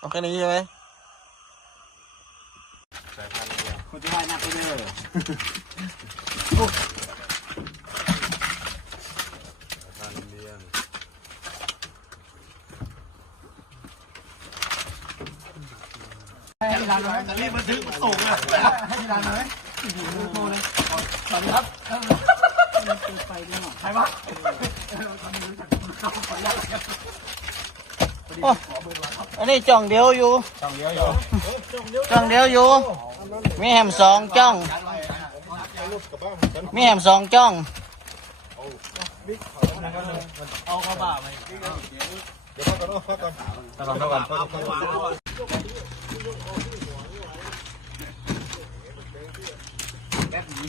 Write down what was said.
เอาแค่นี้ใช่ไหมคนจะได้นับไปเลยให้ร้านน้อยแต่เรียกมันถึงสูงอ่ะให้ร้านน้อยโทรเลยสวัสดีครับใครวะอันนี้จ่องเดียวอยู่จ่องเดียวอยู่มีแฮมสองจ่องมีแฮมสองจ่องเอาเข้าบ่าไปเดี๋ยวพักก่อนแบบนี้